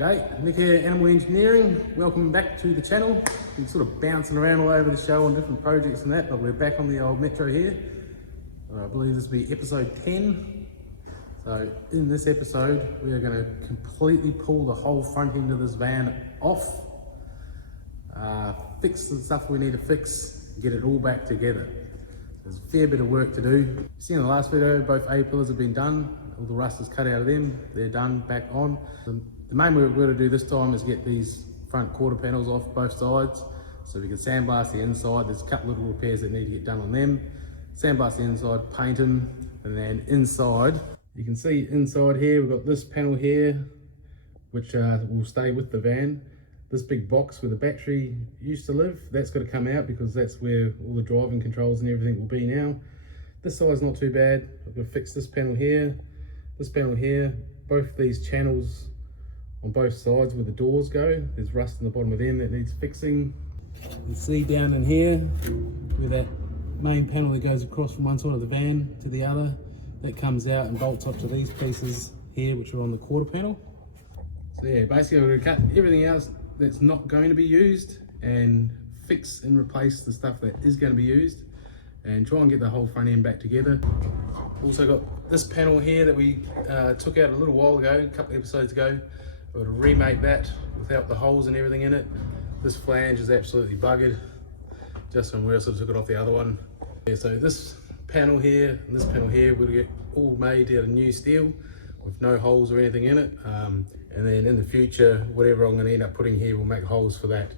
G'day, Nick here, Animal Engineering. Welcome back to the channel. Been sort of bouncing around all over the show on different projects and that, but we're back on the old Metro here. I believe this will be episode 10. So in this episode, we are going to completely pull the whole front end of this van off, fix the stuff we need to fix, get it all back together. There's a fair bit of work to do. You see in the last video, both A-pillars have been done. All the rust is cut out of them. They're done, back on. The main work we're going to do this time is get these front quarter panels off both sides so we can sandblast the inside. There's a couple little repairs that need to get done on them. Sandblast the inside, paint them, and then inside, you can see inside here, we've got this panel here, which will stay with the van. This big box where the battery used to live, that's got to come out because that's where all the driving controls and everything will be now. This side's not too bad. I've got to fix this panel here, both these channels on both sides where the doors go. There's rust in the bottom of them that needs fixing. You can see down in here where that main panel that goes across from one side of the van to the other, that comes out and bolts up to these pieces here which are on the quarter panel. So yeah, basically we're going to cut everything else that's not going to be used and fix and replace the stuff that is going to be used and try and get the whole front end back together. Also got this panel here that we took out a little while ago, a couple of episodes ago. We're going to remake that without the holes and everything in it. This flange is absolutely buggered, just from where I sort of took it off the other one. Yeah, so this panel here and this panel here will get all made out of new steel with no holes or anything in it. And then in the future, whatever I'm going to end up putting here will make holes for that.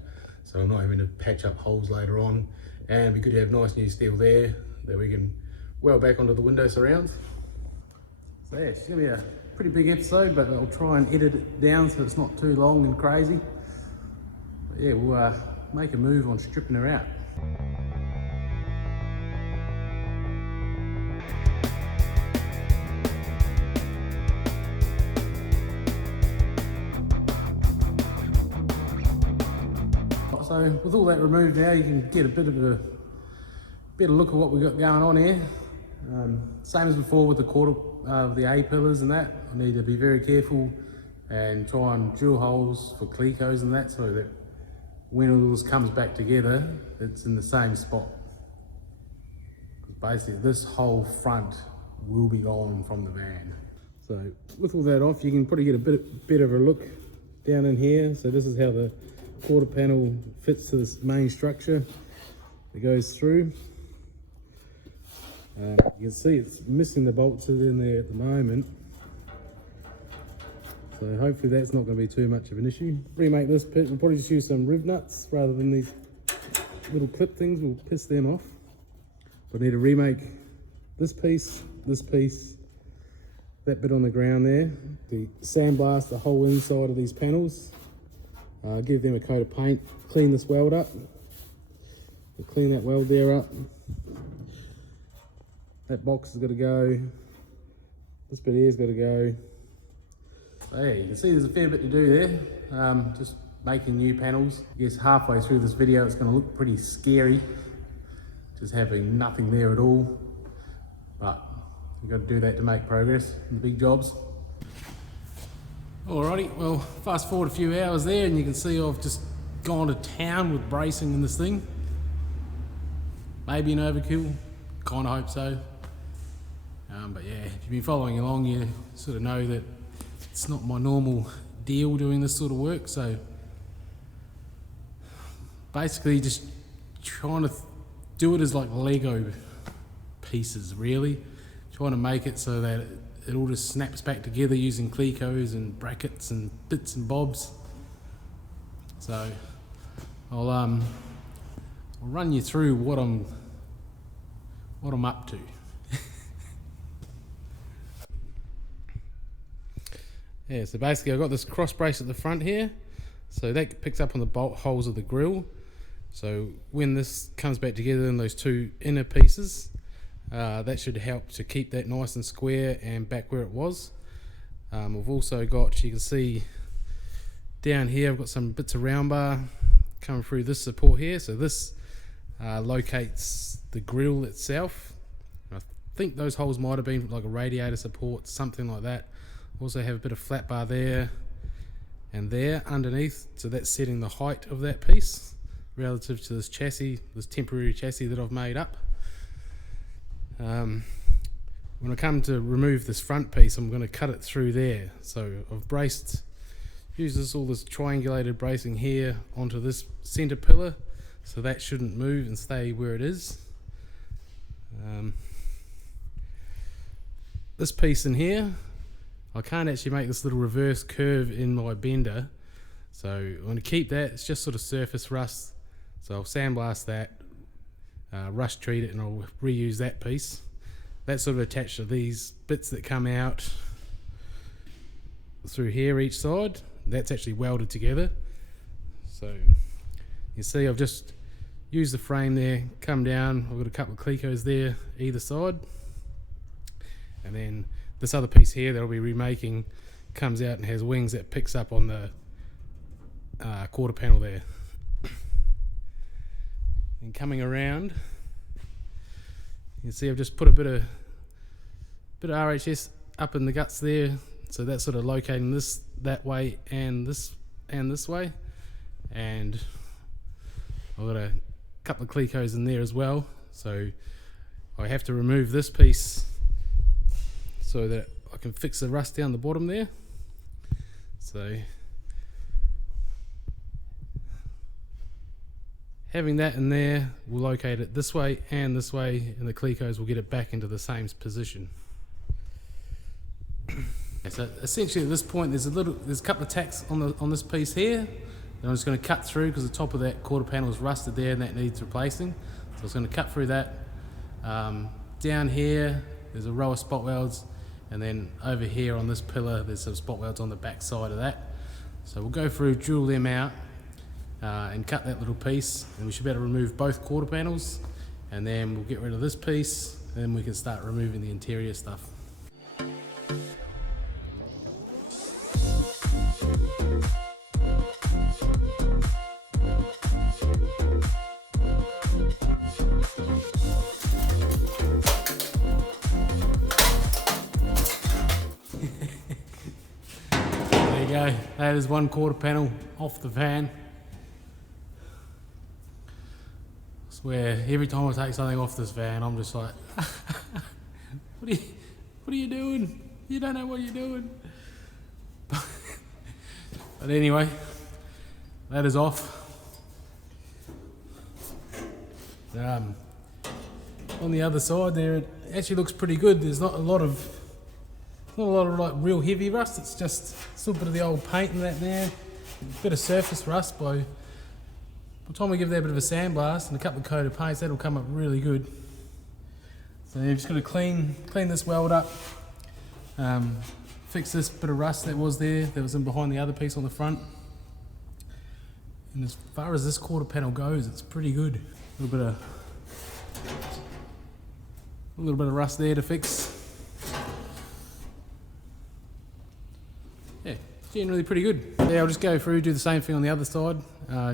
So I'm not having to patch up holes later on. And it'd be good to have nice new steel there that we can weld back onto the window surrounds. So yeah, it's going to be a pretty big episode, but I'll try and edit it down so it's not too long and crazy. But yeah, we'll make a move on stripping her out. So with all that removed now, you can get a bit of a better look at what we've got going on here. Same as before with the the A-pillars and that. I need to be very careful and try and drill holes for clecos and that so that when all this comes back together, it's in the same spot. Basically, this whole front will be gone from the van. So with all that off, you can probably get a bit better of a look down in here. So this is how the quarter panel fits to this main structure that goes through. You can see it's missing the bolts in there at the moment, so hopefully that's not going to be too much of an issue. Remake this pit, we'll probably just use some riv nuts rather than these little clip things. We'll piss them off. But I need to remake this piece, that bit on the ground there. To sandblast the whole inside of these panels, give them a coat of paint, clean this weld up. We'll clean that weld there up. That box has got to go. This bit here's got to go. So yeah, you can see there's a fair bit to do there. Just making new panels. I guess halfway through this video it's going to look pretty scary, just having nothing there at all. But you've got to do that to make progress in the big jobs. Alrighty, well, fast forward a few hours there and you can see I've just gone to town with bracing in this thing. Maybe an overkill, kind of hope so. But yeah, if you've been following along, you sort of know that it's not my normal deal doing this sort of work. So basically just trying to do it as like Lego pieces, really. Trying to make it so that it all just snaps back together using clecos and brackets and bits and bobs. So I'll run you through what I'm up to. Yeah, so basically I've got this cross brace at the front here, so that picks up on the bolt holes of the grille. So when this comes back together in those two inner pieces, that should help to keep that nice and square and back where it was. We've also got, you can see down here, I've got some bits of round bar coming through this support here. So this locates the grille itself. I think those holes might have been like a radiator support, something like that. Also have a bit of flat bar there, and there underneath, so that's setting the height of that piece relative to this chassis, this temporary chassis that I've made up. When I come to remove this front piece, I'm going to cut it through there. So I've used all this triangulated bracing here onto this center pillar, so that shouldn't move and stay where it is. This piece in here, I can't actually make this little reverse curve in my bender, so I'm going to keep that. It's just sort of surface rust, so I'll sandblast that, rust treat it, and I'll reuse that piece. That's sort of attached to these bits that come out through here each side. That's actually welded together. So you see I've just used the frame there, come down, I've got a couple of clecos there either side, and then this other piece here that I'll be remaking comes out and has wings that picks up on the quarter panel there. And coming around, you can see I've just put a bit of RHS up in the guts there, so that's sort of locating this that way and this way, and I've got a couple of clecos in there as well, so I have to remove this piece so that I can fix the rust down the bottom there. So having that in there, we'll locate it this way, and the clecos will get it back into the same position. So essentially at this point there's a couple of tacks on this piece here that I'm just going to cut through, because the top of that quarter panel is rusted there and that needs replacing. So I was going to cut through that. Down here there's a row of spot welds, and then over here on this pillar there's some spot welds on the back side of that. So we'll go through, drill them out, and cut that little piece, and we should be able to remove both quarter panels, and then we'll get rid of this piece, and then we can start removing the interior stuff. There you go, that is one quarter panel off the van. I swear, every time I take something off this van, I'm just like, what are you doing? You don't know what you're doing. But anyway, that is off. On the other side there, it actually looks pretty good. There's not a lot of like real heavy rust. It's just still a bit of the old paint and that there, a bit of surface rust. By the time we give that a bit of a sandblast and a couple of coat of paints, that'll come up really good. So you're just going to clean this weld up, fix this bit of rust that was there, that was in behind the other piece on the front. And as far as this quarter panel goes, it's pretty good. A little bit of rust there to fix. Yeah, generally pretty good. Yeah, I'll just go through, do the same thing on the other side,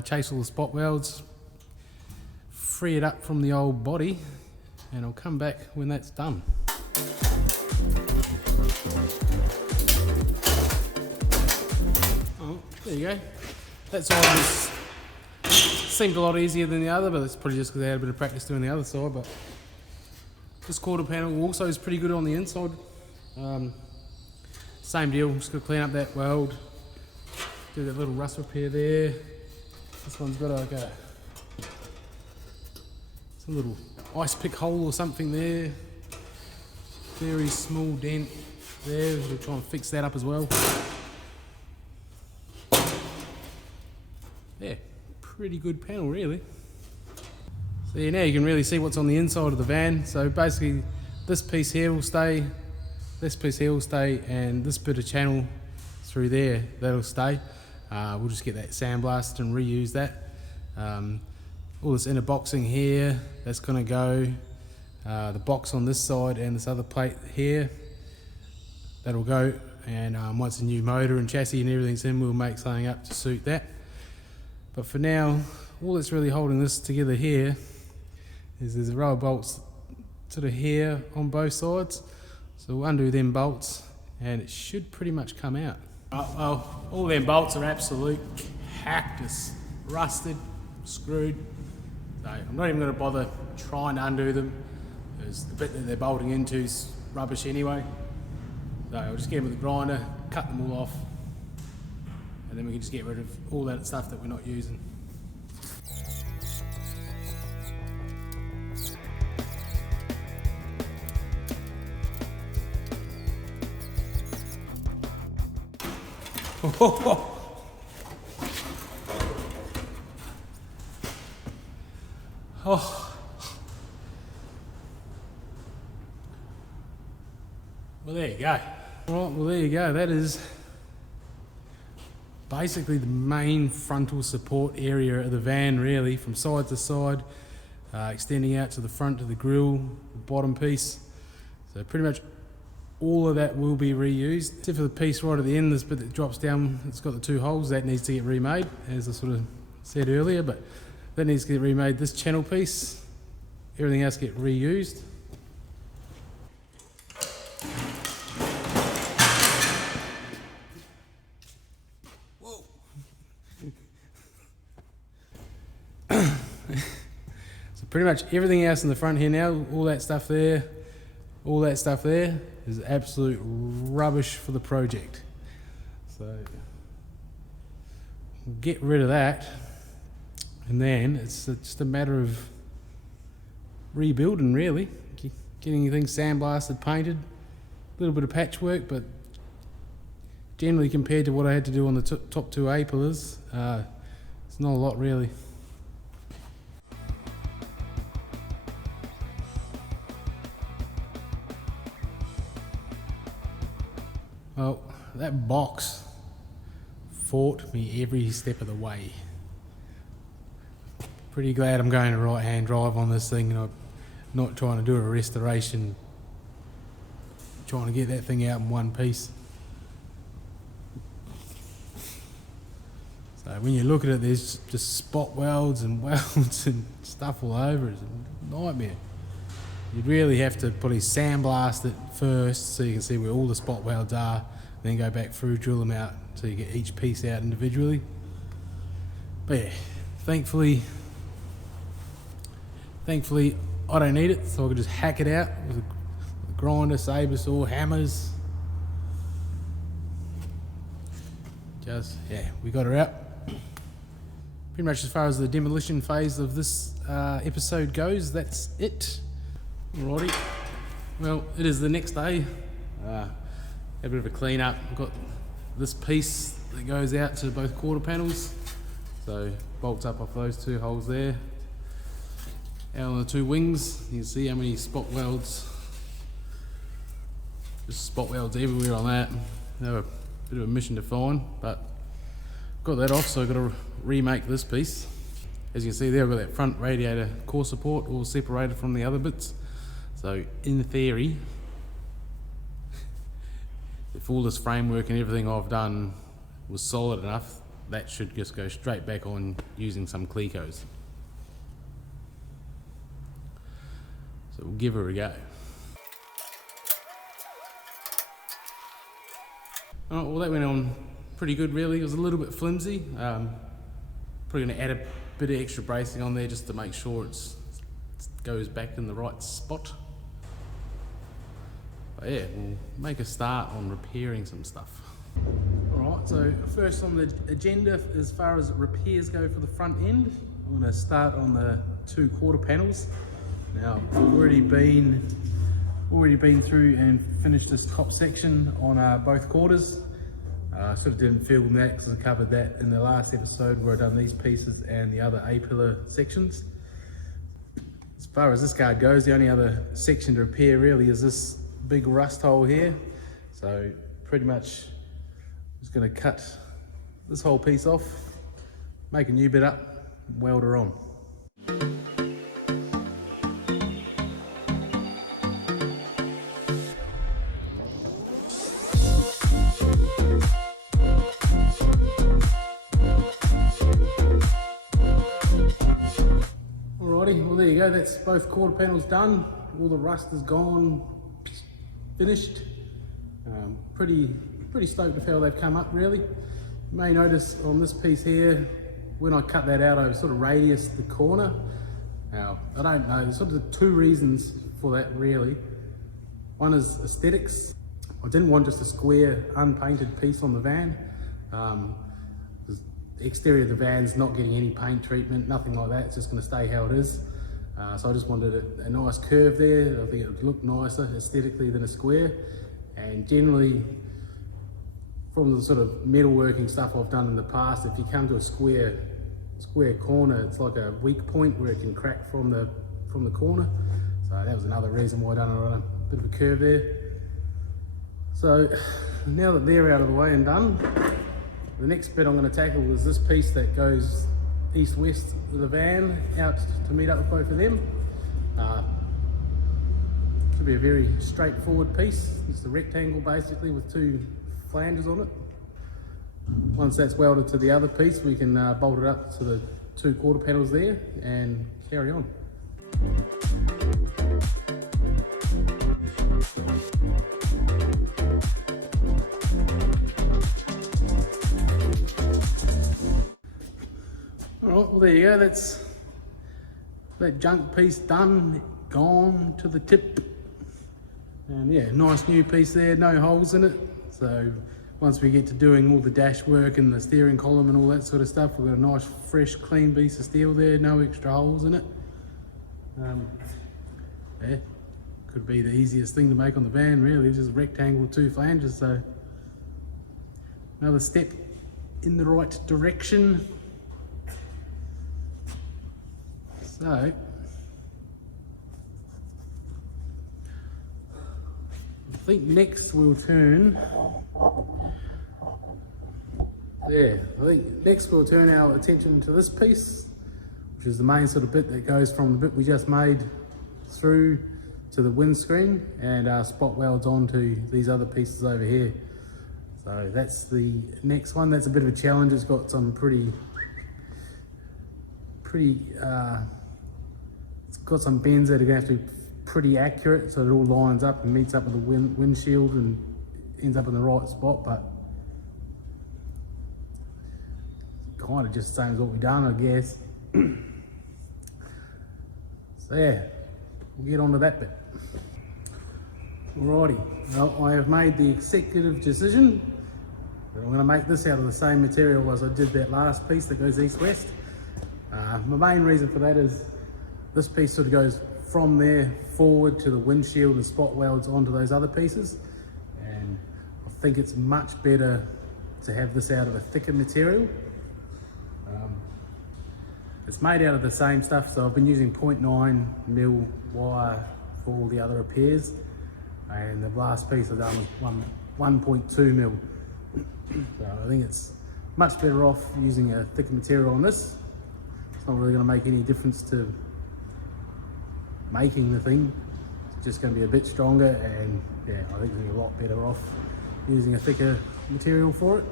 chase all the spot welds, free it up from the old body, and I'll come back when that's done. Oh, there you go. That side seemed a lot easier than the other, but it's probably just because I had a bit of practice doing the other side. But this quarter panel also is pretty good on the inside. Same deal, just got to clean up that weld, do that little rust repair there. This one's got like some little ice pick hole or something there. Very small dent there, we'll try and fix that up as well. Yeah, pretty good panel really. So yeah, now you can really see what's on the inside of the van. So basically this piece here will stay, this piece here will stay, and this bit of channel through there, that'll stay. We'll just get that sandblasted and reuse that. All this inner boxing here, that's going to go. The box on this side and this other plate here, that'll go. And once the new motor and chassis and everything's in, we'll make something up to suit that. But for now, all that's really holding this together here is there's a row of bolts sort of here on both sides. So we'll undo them bolts and it should pretty much come out. Well, all them bolts are absolute cactus, rusted, screwed. So I'm not even going to bother trying to undo them, because the bit that they're bolting into is rubbish anyway. So I'll just get them with the grinder, cut them all off, and then we can just get rid of all that stuff that we're not using. Oh. Well, there you go. Right, well, there you go. That is basically the main frontal support area of the van, really, from side to side, extending out to the front of the grille, the bottom piece. So pretty much all of that will be reused, except for the piece right at the end, this bit that drops down, it's got the two holes, that needs to get remade, as I sort of said earlier, but that needs to get remade. This channel piece, everything else get reused. Whoa. So pretty much everything else in the front here now, all that stuff there, all that stuff there is absolute rubbish for the project. So get rid of that, and then it's just a matter of rebuilding, really. Getting things sandblasted, painted, a little bit of patchwork, but generally compared to what I had to do on the top two A-pillars, it's not a lot really. Well, that box fought me every step of the way. Pretty glad I'm going to right-hand drive on this thing, and I'm not trying to do a restoration, trying to get that thing out in one piece. So when you look at it, there's just spot welds and welds and stuff all over. It's a nightmare. You'd really have to probably sandblast it first so you can see where all the spot welds are, then go back through, drill them out so you get each piece out individually. But yeah, thankfully I don't need it, so I can just hack it out with a grinder, saber saw, hammers. Yeah, we got her out. Pretty much as far as the demolition phase of this episode goes, that's it. Alrighty, well, it is the next day. A bit of a clean up. I've got this piece that goes out to both quarter panels, so bolts up off those two holes there. Out on the two wings, you can see how many spot welds, just spot welds everywhere on that. They have a bit of a mission to find, but got that off, so I've got to remake this piece. As you can see there, I've got that front radiator core support all separated from the other bits. So in theory, if all this framework and everything I've done was solid enough, that should just go straight back on using some Clecos. So we'll give her a go. Alright, well that went on pretty good really. It was a little bit flimsy. Probably going to add a bit of extra bracing on there just to make sure it goes back in the right spot. But yeah, we'll make a start on repairing some stuff. Alright, so first on the agenda as far as repairs go for the front end, I'm going to start on the two quarter panels. Now, I've already been through and finished this top section on both quarters. I sort of didn't film that because I covered that in the last episode where I've done these pieces and the other A-pillar sections. As far as this guard goes, the only other section to repair really is this big rust hole here. So pretty much I'm just going to cut this whole piece off, make a new bit up, weld her on. Well there you go, that's both quarter panels done, all the rust is gone, finished. Pretty pretty stoked with how they've come up really. You may notice on this piece here, when I cut that out, I sort of radius the corner. Now, I don't know, there's sort of two reasons for that really. One is aesthetics. I didn't want just a square, unpainted piece on the van. The exterior of the van's not getting any paint treatment, nothing like that. It's just going to stay how it is. So I just wanted a nice curve there. I think it would look nicer aesthetically than a square. And generally, from the sort of metalworking stuff I've done in the past, if you come to a square corner, it's like a weak point where it can crack from the corner. So that was another reason why I done it on a bit of a curve there. So now that they're out of the way and done, the next bit I'm going to tackle is this piece that goes east-west of the van out to meet up with both of them. Should be a very straightforward piece. It's a rectangle basically with two flanges on it. Once that's welded to the other piece, we can bolt it up to the two quarter panels there and carry on. Alright, well there you go, that's that junk piece done, gone to the tip. And yeah, nice new piece there, no holes in it. So once we get to doing all the dash work and the steering column and all that sort of stuff, we've got a nice fresh clean piece of steel there, no extra holes in it. Yeah, could be the easiest thing to make on the van really, just a rectangle with two flanges. So another step in the right direction. So I think next we'll turn our attention to this piece, which is the main sort of bit that goes from the bit we just made through to the windscreen and spot welds onto these other pieces over here. So that's the next one. That's a bit of a challenge. It's got some it's got some bends that are going to have to be pretty accurate so it all lines up and meets up with the windshield and ends up in the right spot, but kind of just the same as what we've done, I guess. So yeah, we'll get on to that bit. Alrighty, well, I have made the executive decision that I'm going to make this out of the same material as I did that last piece that goes east-west. My main reason for that is this piece sort of goes from there forward to the windshield and spot welds onto those other pieces, and I think it's much better to have this out of a thicker material. It's made out of the same stuff, so I've been using 0.9mm wire for all the other repairs, and the last piece I've done was 1.2mm. So I think it's much better off using a thicker material on this. It's not really going to make any difference to making the thing. It's just going to be a bit stronger, and yeah, I think we're a lot better off using a thicker material for it.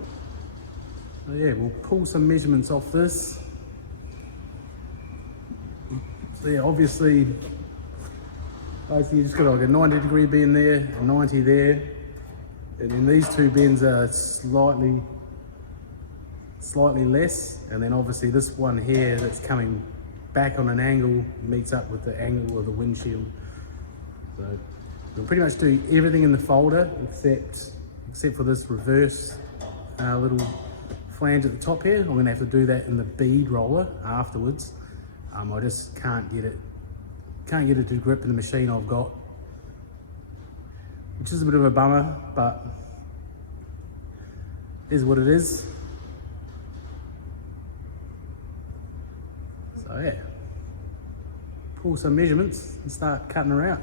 So yeah, we'll pull some measurements off this. So yeah, obviously you just got like a 90-degree bend there, a 90 there, and then these two bends are slightly less, and then obviously this one here that's coming back on an angle meets up with the angle of the windshield. So we'll pretty much do everything in the folder except for this reverse little flange at the top here. I'm going to have to do that in the bead roller afterwards. I just can't get it to grip in the machine I've got, which is a bit of a bummer, but it is what it is. So yeah, pull some measurements and start cutting her out.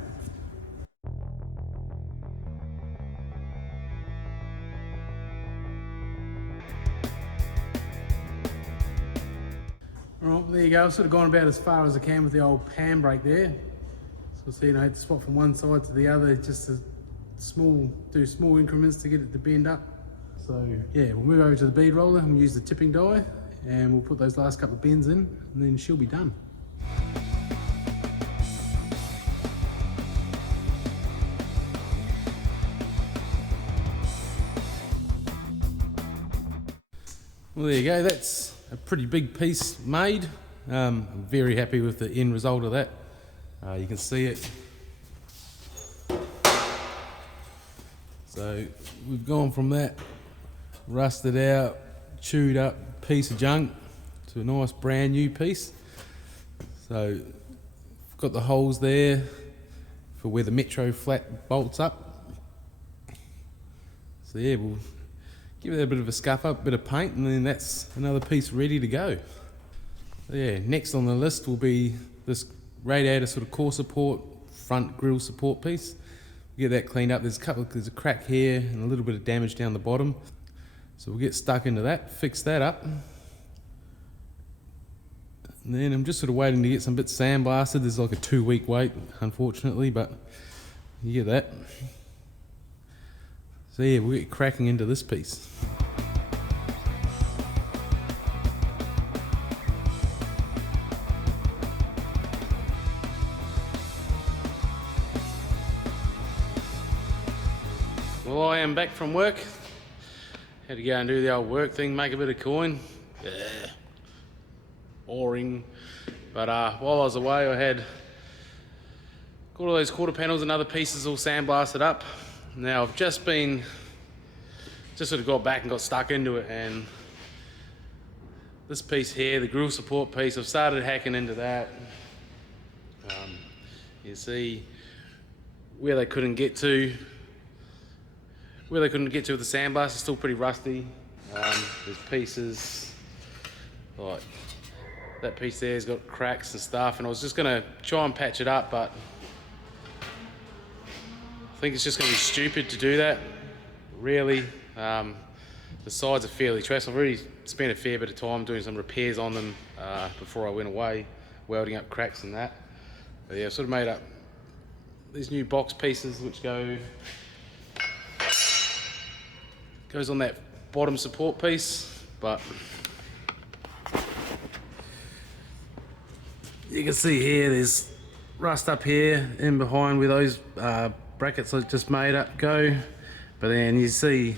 Alright, there you go. I've sort of gone about as far as I can with the old handbrake there. So see, I had to swap from one side to the other, just to do small increments to get it to bend up. So yeah, we'll move over to the bead roller and we'll use the tipping die, and we'll put those last couple of bends in, and then she'll be done. Well, there you go, that's a pretty big piece made. I'm very happy with the end result of that. You can see it. So we've gone from that rusted out, chewed up piece of junk to a nice brand new piece. So got the holes there for where the Metro flat bolts up. So yeah, we'll give it a bit of a scuff up, bit of paint, and then that's another piece ready to go. So yeah, next on the list will be this radiator sort of core support, front grille support piece. We'll get that cleaned up. There's a crack here and a little bit of damage down the bottom. So we'll get stuck into that, fix that up. And then I'm just sort of waiting to get some bits sandblasted. There's like a 2-week wait, unfortunately, but you get that. So yeah, we'll get cracking into this piece. Well, I am back from work. Had to go and do the old work thing, make a bit of coin. Yeah. Boring. But while I was away, I had got all those quarter panels and other pieces all sandblasted up. Now I've just sort of got back and got stuck into it, and this piece here, the grille support piece, I've started hacking into that. You see where they couldn't get to. Where they couldn't get to with the sandblast is still pretty rusty. There's pieces like that piece there's got cracks and stuff, and I was just gonna try and patch it up, but I think it's just gonna be stupid to do that, really. The sides are fairly trashed. I've already spent a fair bit of time doing some repairs on them before I went away, welding up cracks and that. But yeah, I've sort of made up these new box pieces which goes on that bottom support piece, but you can see here there's rust up here in behind where those brackets I just made up go, but then you see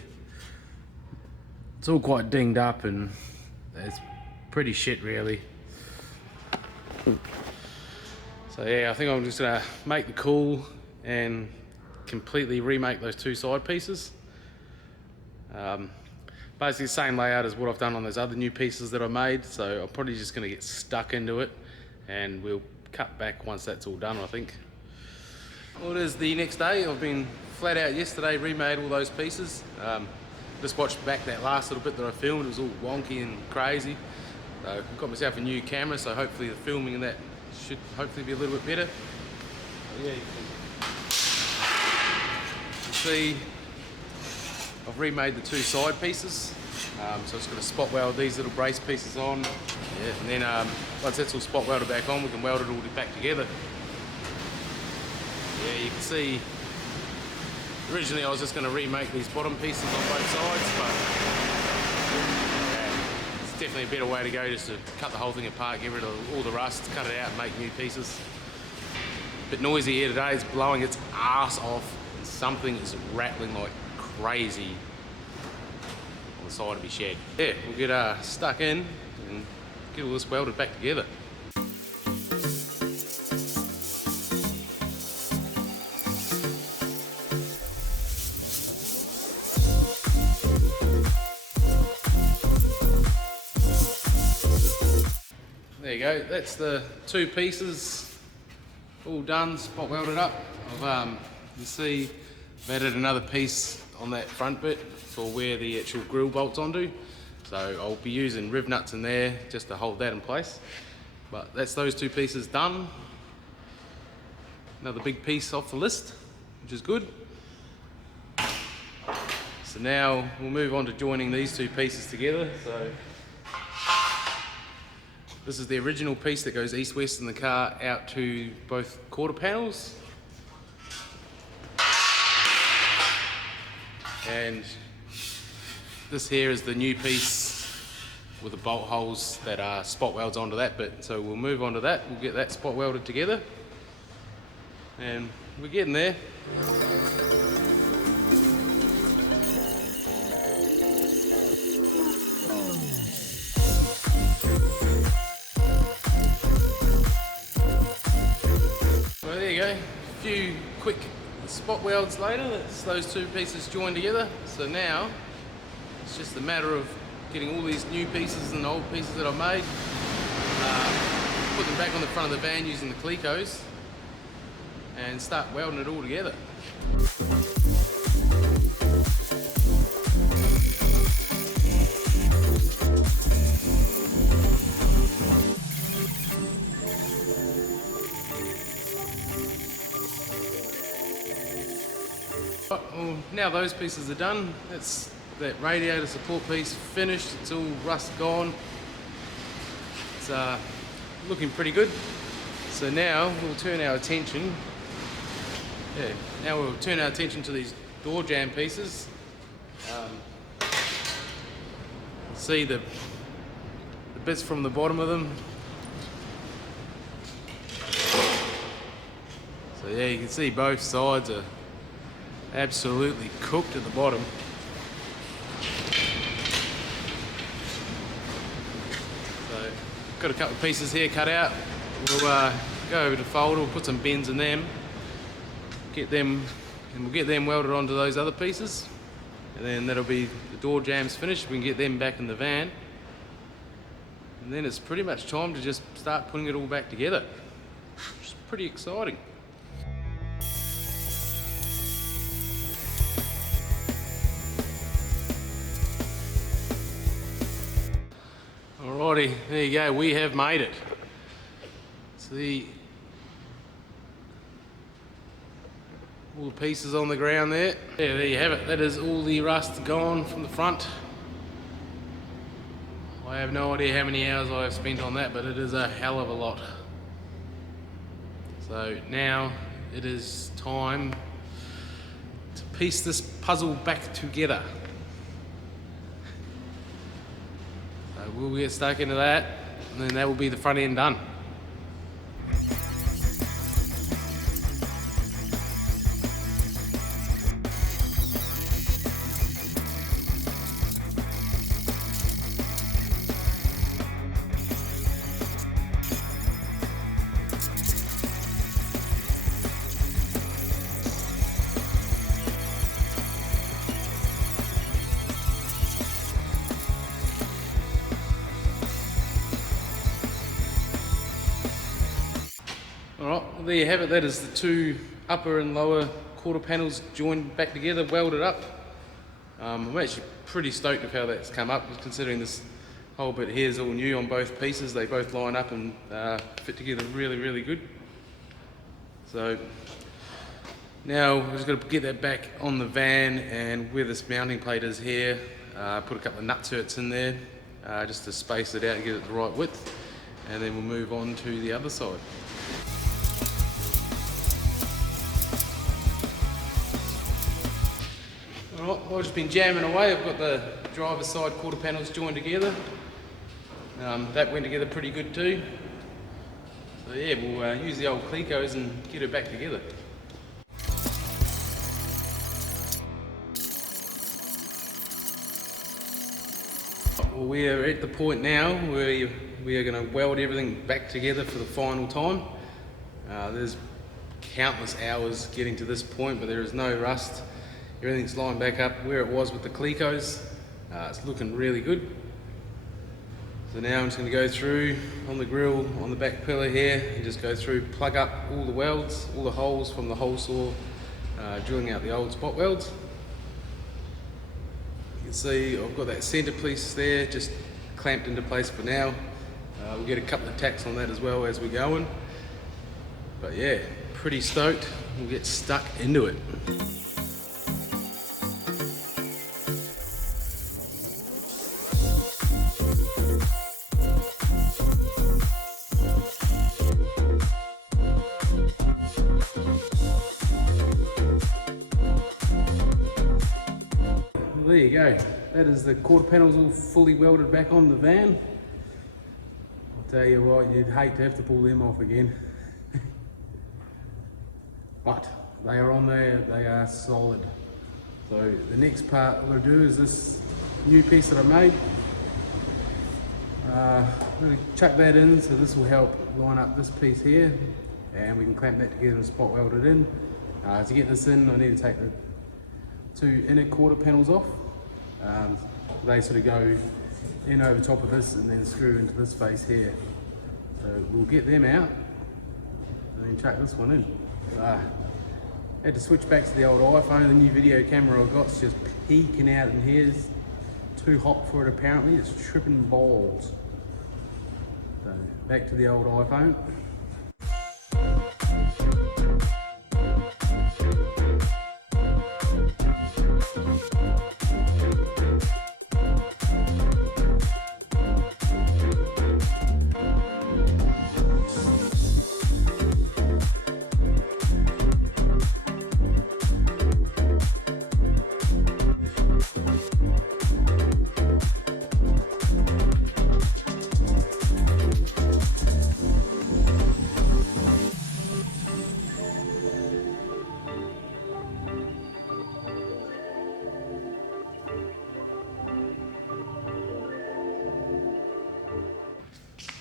it's all quite dinged up and it's pretty shit really. So yeah, I think I'm just gonna make the call and completely remake those two side pieces. Basically the same layout as what I've done on those other new pieces that I made, so I'm probably just going to get stuck into it and we'll cut back once that's all done, I think. Well, it is the next day. I've been flat out yesterday, remade all those pieces. Just watched back that last little bit that I filmed. It was all wonky and crazy. So I've got myself a new camera, so hopefully the filming and that should hopefully be a little bit better. But yeah, you can see I've remade the two side pieces, so it's going to spot weld these little brace pieces on, yeah, and then once that's all spot welded back on, we can weld it all back together. Yeah, you can see originally I was just going to remake these bottom pieces on both sides, but yeah, it's definitely a better way to go, just to cut the whole thing apart, get rid of all the rust, cut it out and make new pieces. A bit noisy here today, it's blowing its ass off and something is rattling like crazy on the side of my shed. Yeah, we'll get stuck in and get all this welded back together. There you go, that's the two pieces all done, spot welded up. You see I've added another piece on that front bit for where the actual grill bolts onto, so I'll be using riv nuts in there just to hold that in place. But that's those two pieces done. Another big piece off the list, which is good. So now we'll move on to joining these two pieces together. So this is the original piece that goes east-west in the car out to both quarter panels. And this here is the new piece with the bolt holes that are spot welds onto that bit. So we'll move on to that, we'll get that spot welded together. And we're getting there. go, a few quick spot welds later, that's those two pieces joined together. So now it's just a matter of getting all these new pieces and the old pieces that I've made, put them back on the front of the van using the Clecos and start welding it all together. Well, now those pieces are done, that's that radiator support piece finished, it's all rust gone. It's looking pretty good. So now we'll turn our attention to these door jamb pieces. See the bits from the bottom of them. So yeah, you can see both sides are absolutely cooked at the bottom. So got a couple of pieces here cut out. We'll go over to folder, we'll put some bends in them, get them, and we'll get them welded onto those other pieces, and then that'll be the door jambs finished. We can get them back in the van, and then it's pretty much time to just start putting it all back together, which is pretty exciting. Alrighty, there you go, we have made it. See all the pieces on the ground there. Yeah, there you have it. That is all the rust gone from the front. I have no idea how many hours I have spent on that, but it is a hell of a lot. So now it is time to piece this puzzle back together. So we'll get stuck into that, and then that will be the front end done. Alright, well there you have it. That is the two upper and lower quarter panels joined back together, welded up. I'm actually pretty stoked with how that's come up, considering this whole bit here is all new on both pieces. They both line up and fit together really, really good. So now we're just going to get that back on the van, and where this mounting plate is here, put a couple of nut certs in there just to space it out and get it the right width, and then we'll move on to the other side. Alright, I've just been jamming away. I've got the driver's side quarter panels joined together. That went together pretty good too. So yeah, we'll use the old Clecos and get it back together. Well, we are at the point now where we are going to weld everything back together for the final time. There's countless hours getting to this point, but there is no rust. Everything's lined back up where it was with the Clecos. It's looking really good. So now I'm just going to go through on the grill, on the back pillar here, and just go through, plug up all the welds, all the holes from the hole saw, drilling out the old spot welds. You can see I've got that centre piece there, just clamped into place for now. We'll get a couple of tacks on that as well as we're going. But yeah, pretty stoked. We'll get stuck into it. There you go. That is the quarter panels all fully welded back on the van. I'll tell you what, you'd hate to have to pull them off again. But they are on there, they are solid. So the next part I'm going to do is this new piece that I made. I'm going to chuck that in, so this will help line up this piece here. and we can clamp that together and spot weld it in. To get this in, I need to take the two inner quarter panels off. They sort of go in over top of this and then screw into this face here. So we'll get them out and then chuck this one in. Had to switch back to the old iPhone. The new video camera I got's just peeking out in here. It's too hot for it apparently. It's tripping balls. So back to the old iPhone.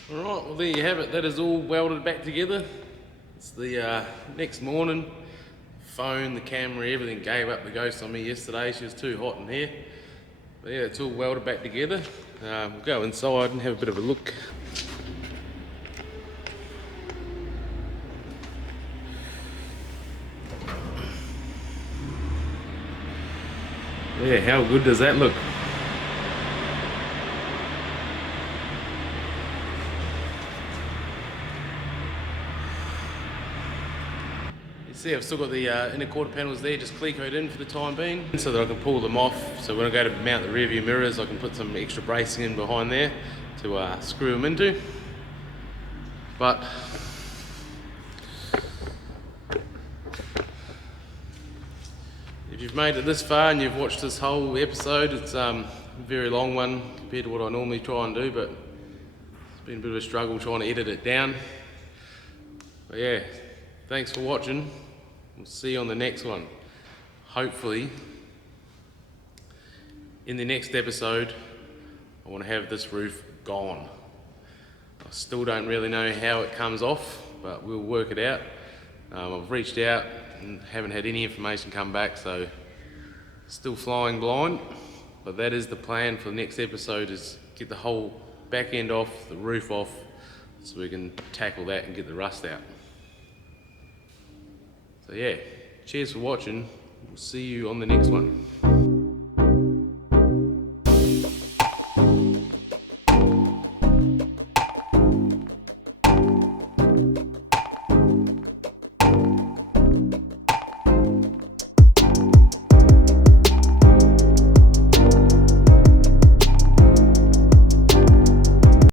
Alright, well there you have it, that is all welded back together. It's the next morning. Phone, the camera, everything gave up the ghost on me yesterday. She was too hot in here. But yeah, it's all welded back together. We'll go inside and have a bit of a look. Yeah, how good does that look? See, I've still got the inner quarter panels there, just clear-coated in for the time being, so that I can pull them off. So when I go to mount the rear view mirrors, I can put some extra bracing in behind there to screw them into. But if you've made it this far and you've watched this whole episode, it's a very long one compared to what I normally try and do, but it's been a bit of a struggle trying to edit it down. But yeah, thanks for watching. We'll see you on the next one. Hopefully, in the next episode, I want to have this roof gone. I still don't really know how it comes off, but we'll work it out. I've reached out and haven't had any information come back, so still flying blind. But that is the plan for the next episode, is get the whole back end off, the roof off, so we can tackle that and get the rust out. So yeah, cheers for watching. We'll see you on the next one.